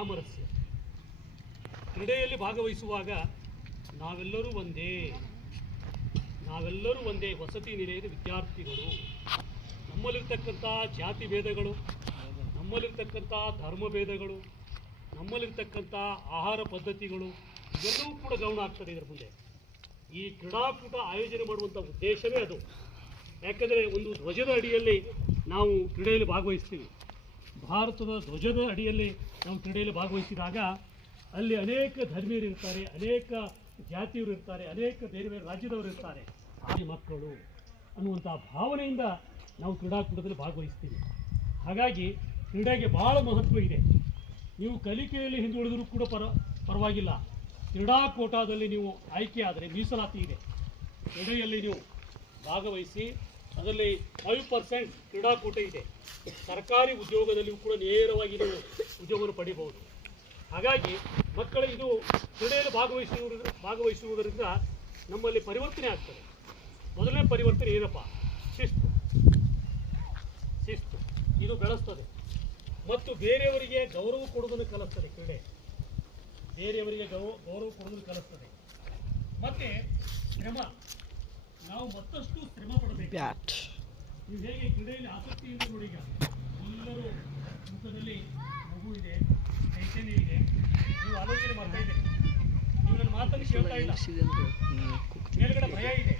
ಸಾಮರಸ್ಯ. ಕ್ರೀಡೆಯಲ್ಲಿ ಭಾಗವಹಿಸುವಾಗ ನಾವೆಲ್ಲರೂ ಒಂದೇ, ವಸತಿ ನಿಲಯದ ವಿದ್ಯಾರ್ಥಿಗಳು. ನಮ್ಮಲ್ಲಿರ್ತಕ್ಕಂಥ ಜಾತಿ ಭೇದಗಳು, ನಮ್ಮಲ್ಲಿರ್ತಕ್ಕಂಥ ಧರ್ಮ ಭೇದಗಳು, ನಮ್ಮಲ್ಲಿರ್ತಕ್ಕಂಥ ಆಹಾರ ಪದ್ಧತಿಗಳು ಇವೆಲ್ಲವೂ ಕೂಡ ಗಮನ ಆಗ್ತದೆ ಇದರ ಮುಂದೆ. ಈ ಕ್ರೀಡಾಕೂಟ ಆಯೋಜನೆ ಮಾಡುವಂಥ ಉದ್ದೇಶವೇ ಅದು. ಯಾಕಂದರೆ ಒಂದು ಧ್ವಜದ ಅಡಿಯಲ್ಲಿ ನಾವು ಕ್ರೀಡೆಯಲ್ಲಿ ಭಾಗವಹಿಸ್ತೀವಿ. ಭಾರತದ ಧ್ವಜದ ಅಡಿಯಲ್ಲಿ ನಾವು ಕ್ರೀಡೆಯಲ್ಲಿ ಭಾಗವಹಿಸಿದಾಗ ಅಲ್ಲಿ ಅನೇಕ ಧರ್ಮೀಯರು ಇರ್ತಾರೆ, ಅನೇಕ ಜಾತಿಯವರು ಇರ್ತಾರೆ, ಅನೇಕ ಬೇರೆ ಬೇರೆ ರಾಜ್ಯದವರು ಇರ್ತಾರೆ. ಆ ಮಕ್ಕಳು ಅನ್ನುವಂಥ ಭಾವನೆಯಿಂದ ನಾವು ಕ್ರೀಡಾಕೂಟದಲ್ಲಿ ಭಾಗವಹಿಸ್ತೀವಿ. ಹಾಗಾಗಿ ಕ್ರೀಡೆಗೆ ಭಾಳ ಮಹತ್ವ ಇದೆ. ನೀವು ಕಲಿಕೆಯಲ್ಲಿ ಹಿಂದುಳಿದರೂ ಕೂಡ ಪರವಾಗಿಲ್ಲ, ಕ್ರೀಡಾಕೂಟದಲ್ಲಿ ನೀವು ಆಯ್ಕೆ ಆದರೆ ಮೀಸಲಾತಿ ಇದೆ. ಕ್ರೀಡೆಯಲ್ಲಿ ನೀವು ಭಾಗವಹಿಸಿ ಅದರಲ್ಲಿ 5% ಕ್ರೀಡಾಕೂಟ ಇದೆ. ಸರ್ಕಾರಿ ಉದ್ಯೋಗದಲ್ಲಿಯೂ ಕೂಡ ನೇರವಾಗಿ ನೀವು ಉದ್ಯೋಗವನ್ನು ಪಡಿಬಹುದು. ಹಾಗಾಗಿ ಮಕ್ಕಳು ಇದು ಕ್ರೀಡೆಯಲ್ಲಿ ಭಾಗವಹಿಸುವುದರಿಂದ ನಮ್ಮಲ್ಲಿ ಪರಿವರ್ತನೆ ಆಗ್ತದೆ. ಮೊದಲನೇ ಪರಿವರ್ತನೆ ಏನಪ್ಪ? ಶಿಸ್ತು ಇದು ಬೆಳೆಸ್ತದೆ ಮತ್ತು ಬೇರೆಯವರಿಗೆ ಗೌರವ ಕೊಡುವುದನ್ನು ಕಲಿಸ್ತದೆ. ಕ್ರೀಡೆ ಬೇರೆಯವರಿಗೆ ಗೌರವ ಕೊಡುವುದನ್ನು ಕಲಿಸ್ತದೆ. ಮತ್ತೆ ಶ್ರಮ, ನಾವು ಮತ್ತಷ್ಟು ಶ್ರಮ ಪಡಬೇಕು. ನೀವು ಹೇಗೆ ಕ್ರೀಡೆಯಲ್ಲಿ ಆಸಕ್ತಿಯಿಂದ ನೋಡಿ, ಈಗ ಎಲ್ಲರೂ ಮುಖದಲ್ಲಿ ಮಗು ಇದೆ, ಚೈತನ್ಯ ಇದೆ, ನೀವು ಆಲೋಚನೆ ಮಾಡ್ತಾ ಇದ್ದೀರಿ. ನೀವು ನನ್ನ ಮಾತನ್ನು ಕೇಳ್ತಾ ಇಲ್ಲ, ಮೇಲ್ಗಡೆ ಭಯ ಇದೆ,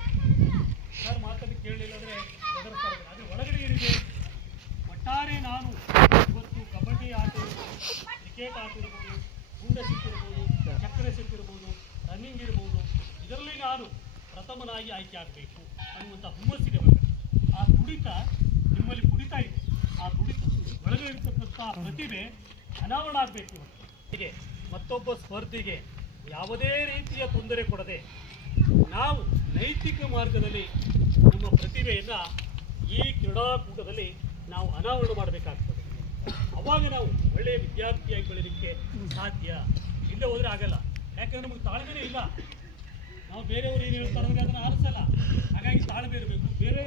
ಸರ್ ಮಾತನ್ನು ಕೇಳಲಿಲ್ಲ ಅಂದರೆ ಹೆದರ್ತಾ ಇದ್ದಾರೆ. ಆದರೆ ಒಳಗಡೆ ಏನಿದೆ? ಒಟ್ಟಾರೆ ನಾನು ಇವತ್ತು ಕಬಡ್ಡಿ ಆಟ ಇರ್ಬೋದು, ಕ್ರಿಕೆಟ್ ಆಟ ಇರ್ಬೋದು, ಗುಂಡೆಸೆಟ್ ಇರ್ಬೋದು, ಚಕ್ರ ಎಸೆತ ಇರ್ಬೋದು, ರನ್ನಿಂಗ್ ಇರ್ಬೋದು, ಇದರಲ್ಲಿ ನಾನು ಪ್ರಥಮನಾಗಿ ಆಯ್ಕೆ ಆಗಬೇಕು ಅನ್ನುವಂಥ ಹುಮ್ಮಸ್ಸಿದೆ ಒಳಗಡೆ. ಆ ತುಡಿತ ನಿಮ್ಮಲ್ಲಿ ಕುಡಿತಾ ಇದೆ. ಆ ತುಡಿತ ಒಳಗಡೆ ಇರ್ತಕ್ಕಂಥ ಪ್ರತಿಭೆ ಅನಾವರಣ ಆಗಬೇಕು. ಹೀಗೆ ಮತ್ತೊಬ್ಬ ಸ್ಪರ್ಧಿಗೆ ಯಾವುದೇ ರೀತಿಯ ತೊಂದರೆ ಕೊಡದೆ ನಾವು ನೈತಿಕ ಮಾರ್ಗದಲ್ಲಿ ನಮ್ಮ ಪ್ರತಿಭೆಯನ್ನು ಈ ಕ್ರೀಡಾಕೂಟದಲ್ಲಿ ನಾವು ಅನಾವರಣ ಮಾಡಬೇಕಾಗ್ತದೆ. ಅವಾಗ ನಾವು ಒಳ್ಳೆಯ ವಿದ್ಯಾರ್ಥಿಯಾಗಿ ಬೆಳೀಲಿಕ್ಕೆ ಸಾಧ್ಯ. ಇಲ್ಲೇ ಹೋದರೆ ಆಗಲ್ಲ. ಯಾಕಂದರೆ ನಮಗೆ ತಾಳ್ಮೆನೇ ಇಲ್ಲ. ನಾವು ಬೇರೆಯವರು ಏನು ಹೇಳ್ತಾರೆ ಅದನ್ನು ಆರಿಸಲ್ಲ. ಹಾಗಾಗಿ ತಾಳ್ಮೆ ಇರಬೇಕು. ಬೇರೆ